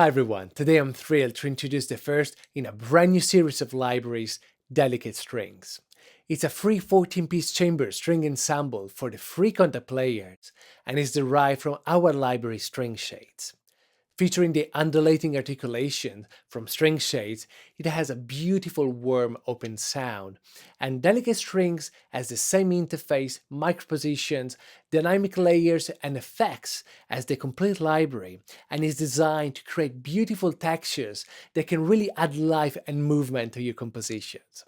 Hi everyone, today I'm thrilled to introduce the first in a brand new series of libraries, Delicate Strings. It's a free 14-piece chamber string ensemble for the free Kontakt Players and is derived from our library string shades. Featuring the undulating articulation from string shades, it has a beautiful warm open sound, and Delicate Strings has the same interface, micropositions, dynamic layers and effects as the complete library, and is designed to create beautiful textures that can really add life and movement to your compositions.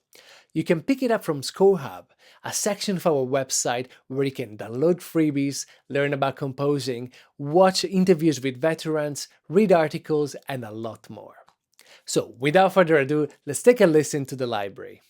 You can pick it up from ScoreHub, a section of our website where you can download freebies, learn about composing, watch interviews with veterans, read articles, and a lot more. So, without further ado, let's take a listen to the library.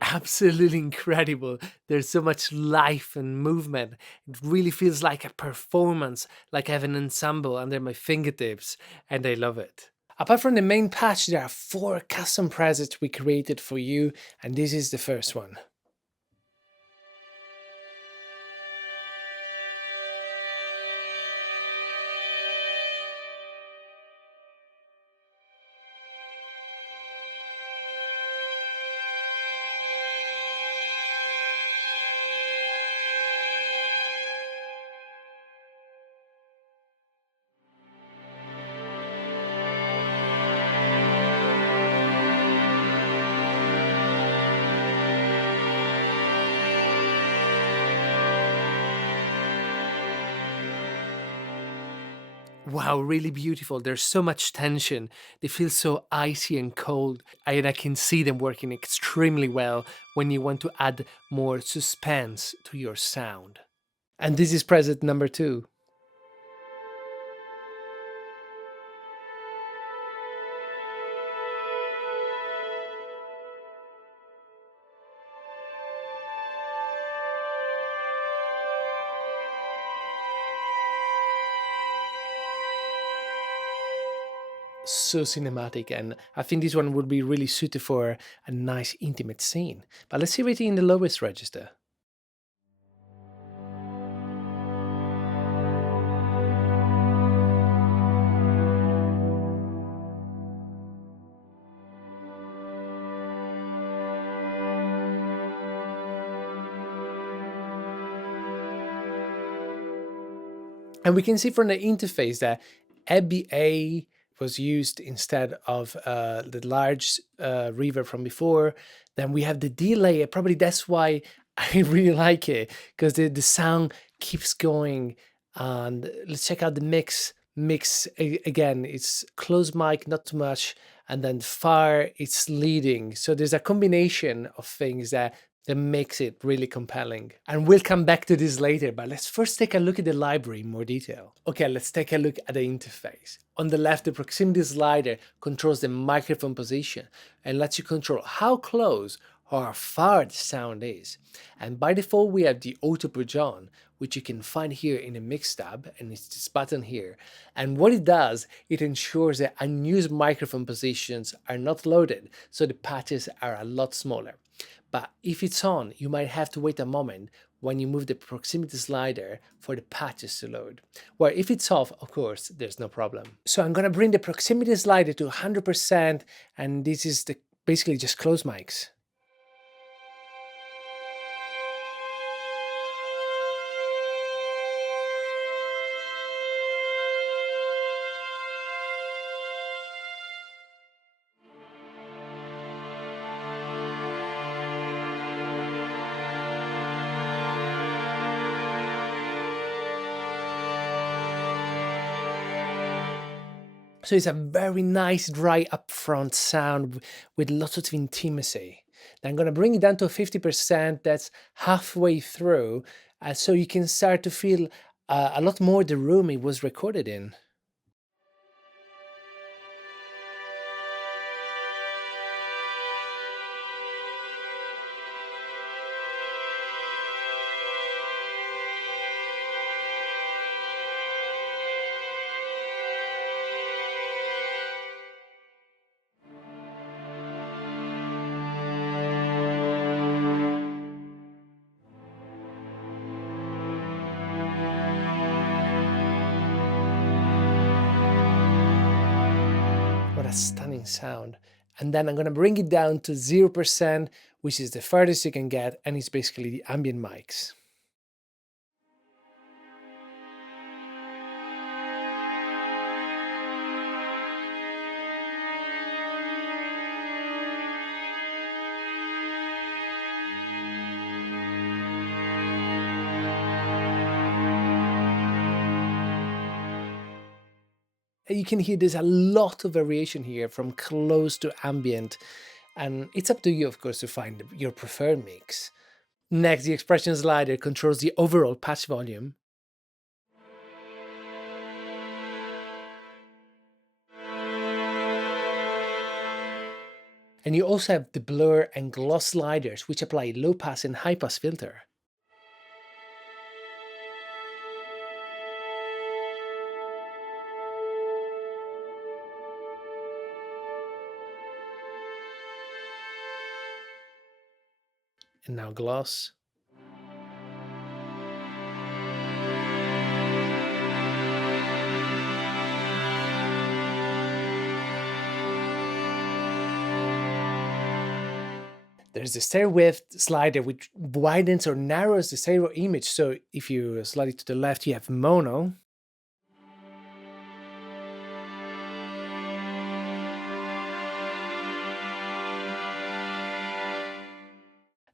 Absolutely incredible. There's so much life and movement. It really feels like a performance, like I have an ensemble under my fingertips, and I love it. Apart from the main patch, there are 4 custom presets we created for you, and this is the first one. Wow, really beautiful. There's so much tension. They feel so icy and cold. And I can see them working extremely well when you want to add more suspense to your sound. And this is preset number 2. So cinematic, and I think this one would be really suited for a nice intimate scene. But let's see it in the lowest register. And we can see from the interface that EBA was used instead of the large reverb from before. Then we have the delay. Probably that's why I really like it, because the sound keeps going. And let's check out the mix. Again, it's close mic, not too much, and then far it's leading. So there's a combination of things that makes it really compelling. And we'll come back to this later, but let's first take a look at the library in more detail. Okay, let's take a look at the interface. On the left, the proximity slider controls the microphone position and lets you control how close or how far the sound is. And by default, we have the auto push on, which you can find here in the mix tab, and it's this button here. And what it does, it ensures that unused microphone positions are not loaded, so the patches are a lot smaller. But if it's on, you might have to wait a moment when you move the proximity slider for the patches to load. Where if it's off, of course, there's no problem. So I'm gonna bring the proximity slider to 100%, and this is basically just close mics. So it's a very nice, dry, upfront sound with lots of intimacy. Now I'm going to bring it down to 50%, that's halfway through, so you can start to feel a lot more the room it was recorded in. What a stunning sound. And then I'm going to bring it down to 0%, which is the farthest you can get, and it's basically the ambient mics. You can hear there's a lot of variation here from close to ambient, and it's up to you, of course, to find your preferred mix. Next, the expression slider controls the overall patch volume. And you also have the blur and gloss sliders, which apply low pass and high pass filter. And now gloss. There's the stereo width slider, which widens or narrows the stereo image. So if you slide it to the left, you have mono.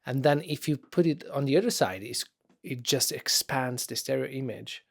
And then if you put it on the other side, it just expands the stereo image.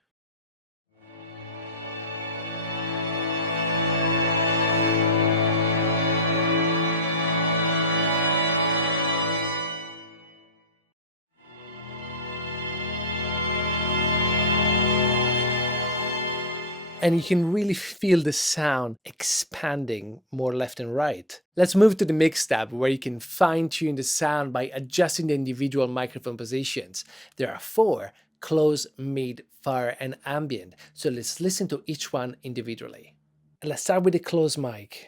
And you can really feel the sound expanding more left and right. Let's move to the mix tab, where you can fine-tune the sound by adjusting the individual microphone positions. There are 4: close, mid, far, and ambient. So let's listen to each one individually. Let's start with the close mic.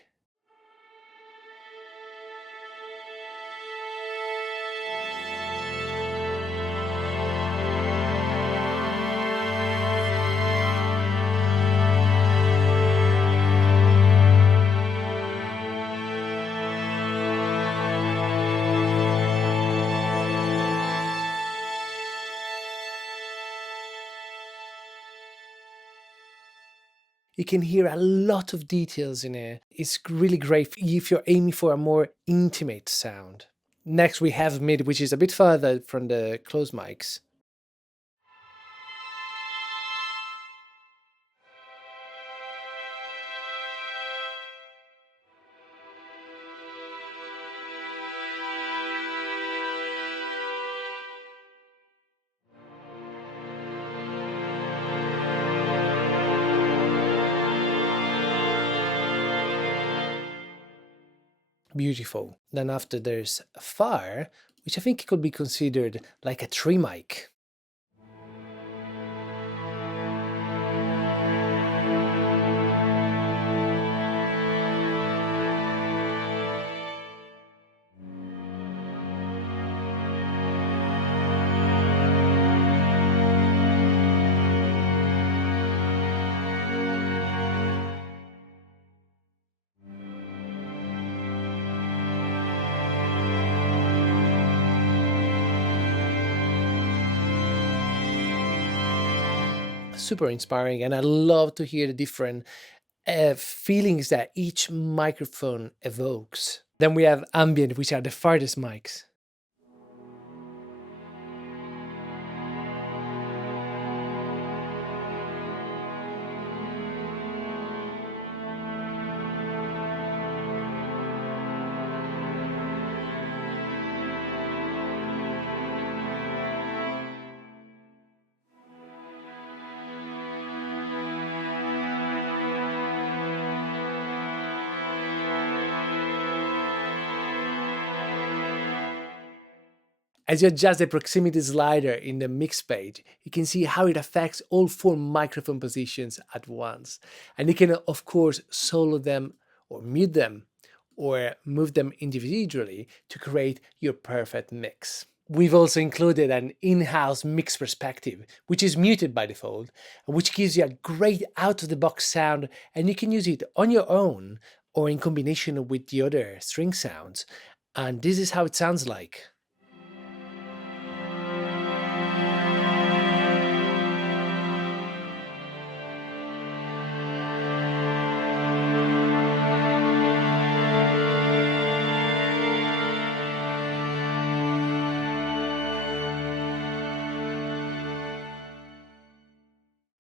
You can hear a lot of details in it. It's really great if you're aiming for a more intimate sound. Next, we have mid, which is a bit further from the close mics. Beautiful. Then after there's far, which I think could be considered like a tree mic. Super inspiring, and I love to hear the different feelings that each microphone evokes. Then we have ambient, which are the farthest mics. As you adjust the proximity slider in the mix page, you can see how it affects all 4 microphone positions at once. And you can, of course, solo them or mute them or move them individually to create your perfect mix. We've also included an in-house mix perspective, which is muted by default, which gives you a great out-of-the-box sound, and you can use it on your own or in combination with the other string sounds. And this is how it sounds like.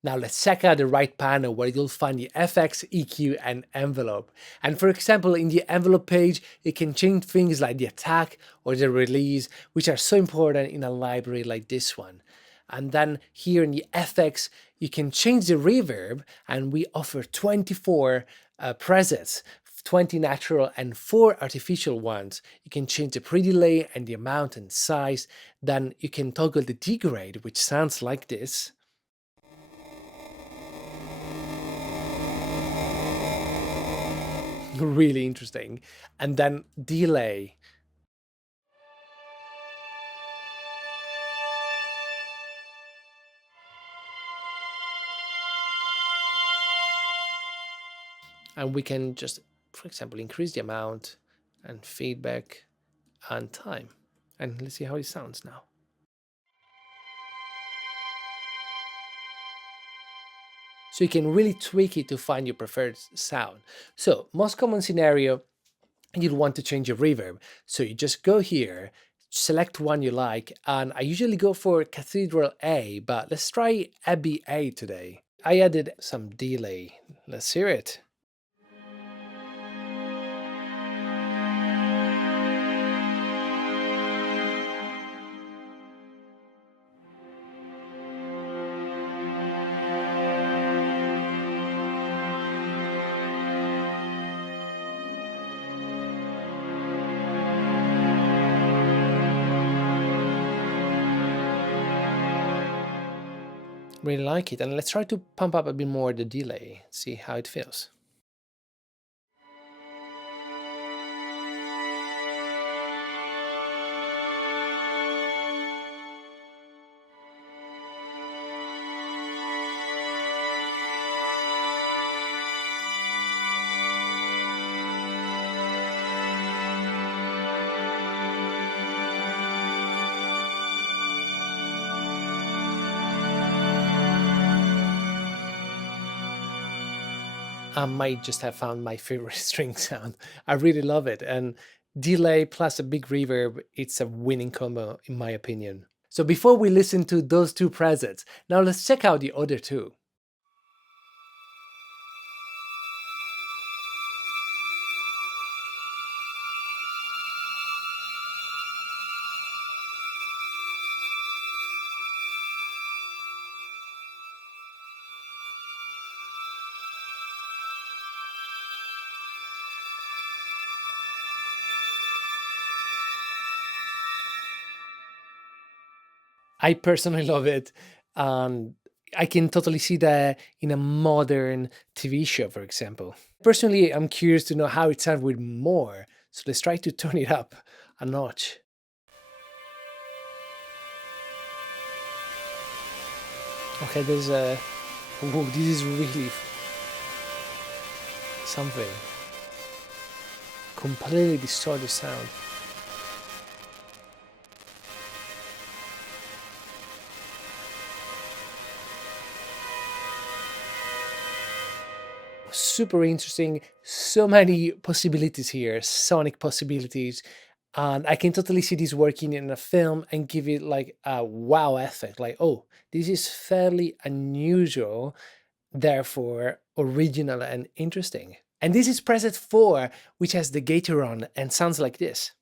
Now let's check out the right panel where you'll find the FX, EQ, and envelope. And for example, in the envelope page, you can change things like the attack or the release, which are so important in a library like this one. And then here in the FX, you can change the reverb, and we offer 24 presets, 20 natural and 4 artificial ones. You can change the pre-delay and the amount and size. Then you can toggle the degrade, which sounds like this. Really interesting. And then delay. And we can just, for example, increase the amount and feedback and time. And let's see how it sounds now. So you can really tweak it to find your preferred sound. So most common scenario, you'd want to change your reverb. So you just go here, select one you like, and I usually go for Cathedral A, but let's try Abbey A today. I added some delay. Let's hear it. Really like it, and let's try to pump up a bit more the delay, see how it feels. I might just have found my favorite string sound. I really love it, and delay plus a big reverb, it's a winning combo in my opinion. So before we listen to those two presets, now let's check out the other two. I personally love it, and I can totally see that in a modern TV show, for example. Personally, I'm curious to know how it sounds with more, so let's try to turn it up a notch. Okay, there's a... Whoa, this is really something. Completely distorted sound. Super interesting. So many possibilities here, sonic possibilities. And I can totally see this working in a film and give it like a wow effect. Like, oh, this is fairly unusual, therefore original and interesting. And this is preset 4, which has the Gator on and sounds like this.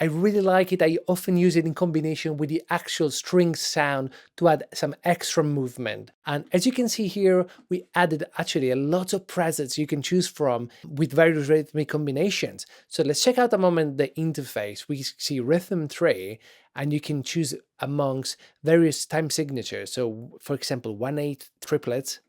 I really like it. I often use it in combination with the actual string sound to add some extra movement. And as you can see here, we added actually a lot of presets you can choose from with various rhythmic combinations. So let's check out a moment the interface. We see rhythm 3, and you can choose amongst various time signatures. So for example, 1/8 triplets,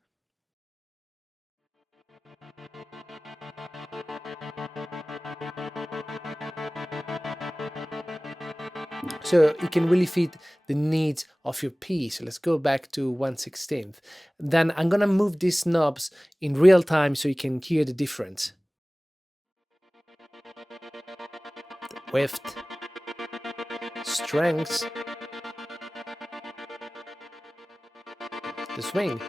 so it can really fit the needs of your piece. So let's go back to 1/16. Then I'm gonna move these knobs in real time so you can hear the difference. Width, strengths, the swing,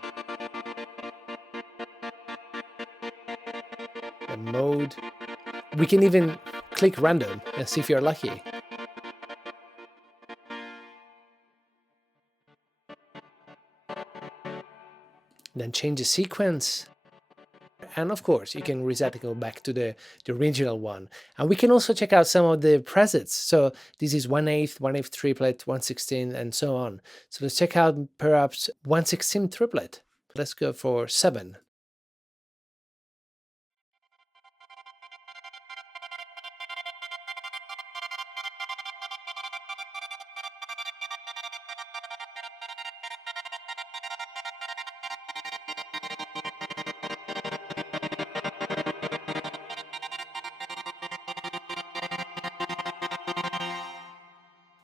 the mode. We can even click random and see if you're lucky. Then change the sequence. And of course, you can reset and go back to the original one. And we can also check out some of the presets. So this is 1/8, 1/8 triplet, 1/16, and so on. So let's check out perhaps 1/16 triplet. Let's go for 7.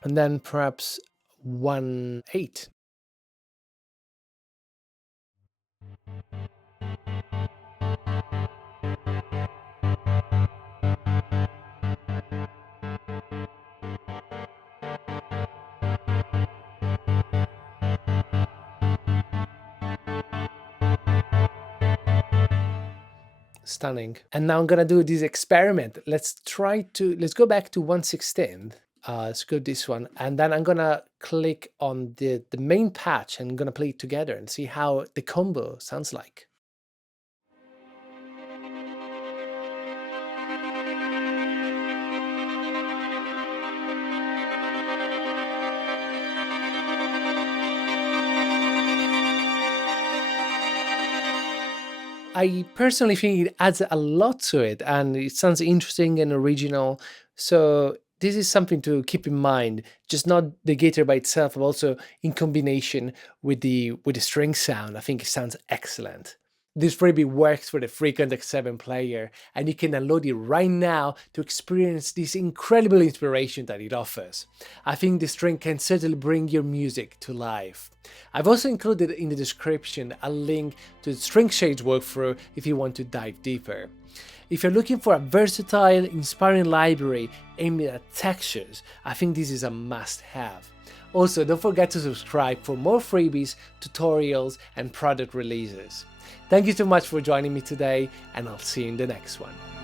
And then perhaps 1/8. Stunning. And now I'm gonna do this experiment. Let's go back to 1/16. Let's go this one. And then I'm gonna click on the main patch and I'm gonna play it together and see how the combo sounds like. I personally think it adds a lot to it and it sounds interesting and original. So this is something to keep in mind, just not the Gator by itself, but also in combination with the string sound. I think it sounds excellent. This freebie works for the free Kontakt 7 player, and you can download it right now to experience this incredible inspiration that it offers. I think the string can certainly bring your music to life. I've also included in the description a link to the string shades workflow if you want to dive deeper. If you're looking for a versatile, inspiring library aimed at textures, I think this is a must-have. Also, don't forget to subscribe for more freebies, tutorials, and product releases. Thank you so much for joining me today, and I'll see you in the next one.